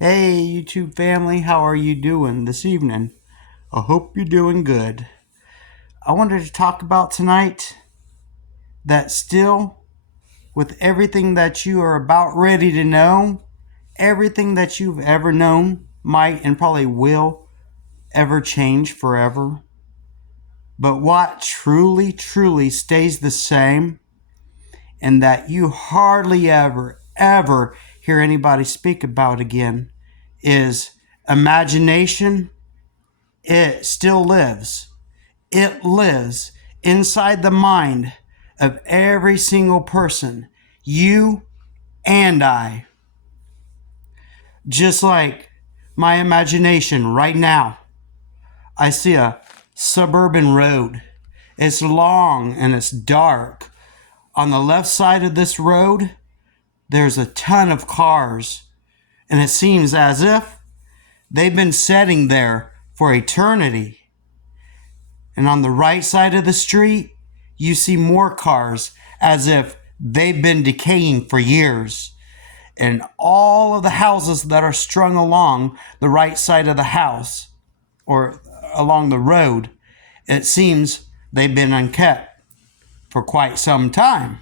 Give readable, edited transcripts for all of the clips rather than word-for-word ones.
Hey, YouTube family, how are you doing this evening? I hope you're doing good. I wanted to talk about tonight that still, with everything that you are about ready to know, everything that you've ever known might and probably will ever change forever. But what truly stays the same, and that you hardly ever hear anybody speak about again, is imagination. It still lives. It lives inside the mind of every single person, you and I. Just like my imagination right now, I see a suburban road. It's long and it's dark. On the left side of this road, there's a ton of cars, and it seems as if they've been sitting there for eternity. And on the right side of the street, you see more cars as if they've been decaying for years. And all of the houses that are strung along the right side of the house or along the road, it seems they've been unkept for quite some time.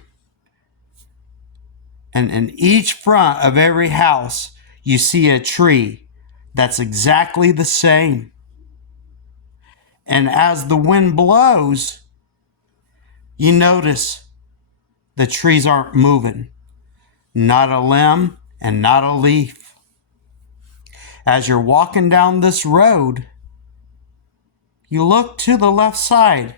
And in each front of every house, you see a tree that's exactly the same. And as the wind blows, you notice the trees aren't moving. Not a limb and not a leaf. As you're walking down this road, you look to the left side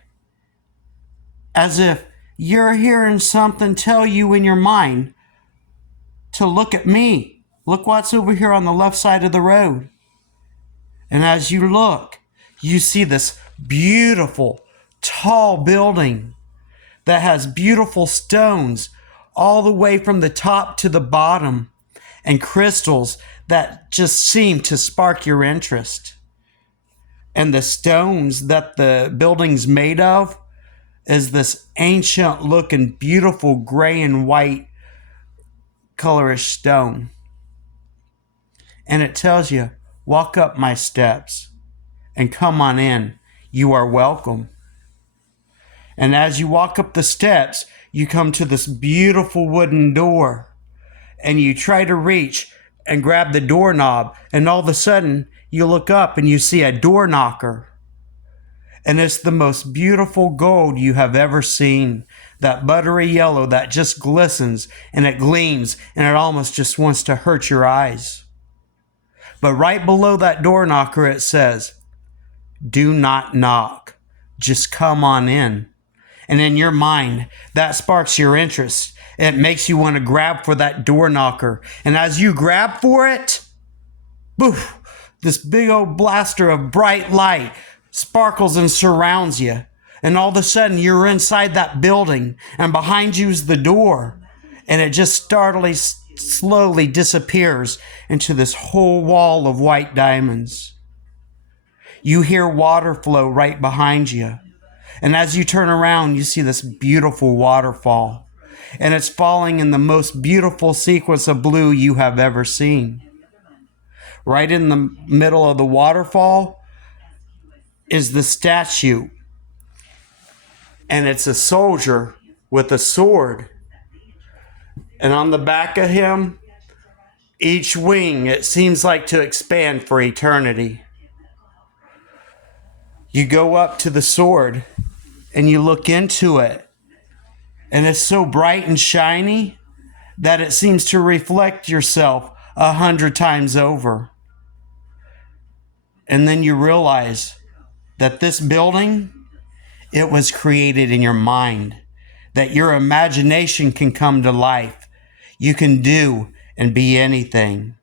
as if you're hearing something tell you in your mind to look at me. Look what's over here on the left side of the road. And as you look, you see this beautiful, tall building that has beautiful stones all the way from the top to the bottom and crystals that just seem to spark your interest. And the stones that the building's made of is this ancient looking, beautiful gray and white colorish stone. And it tells you, walk up my steps and come on in. You are welcome. And as you walk up the steps, you come to this beautiful wooden door. And you try to reach and grab the doorknob. And all of a sudden, you look up and you see a door knocker. And it's the most beautiful gold you have ever seen. That buttery yellow that just glistens and it gleams and it almost just wants to hurt your eyes. But right below that door knocker, it says, do not knock. Just come on in. And in your mind, that sparks your interest. It makes you want to grab for that door knocker. And as you grab for it, boof, this big old blaster of bright light sparkles and surrounds you. And all of a sudden, you're inside that building. And behind you is the door. And it just startlingly, slowly disappears into this whole wall of white diamonds. You hear water flow right behind you. And as you turn around, you see this beautiful waterfall. And it's falling in the most beautiful sequence of blue you have ever seen. Right in the middle of the waterfall is the statue. And it's a soldier with a sword. And on the back of him, each wing, it seems like to expand for eternity. You go up to the sword and you look into it. And it's so bright and shiny that it seems to reflect yourself 100 times over. And then you realize that this building, it was created in your mind. That your imagination can come to life. You can do and be anything.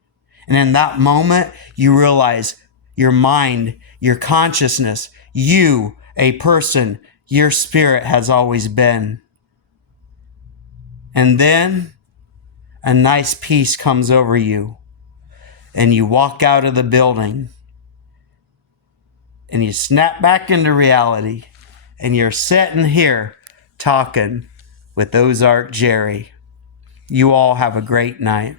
And in that moment, you realize your mind, your consciousness, you, a person, your spirit has always been. And then a nice peace comes over you. And you walk out of the building. And you snap back into reality. And you're sitting here talking with Ozark Jerry. You all have a great night.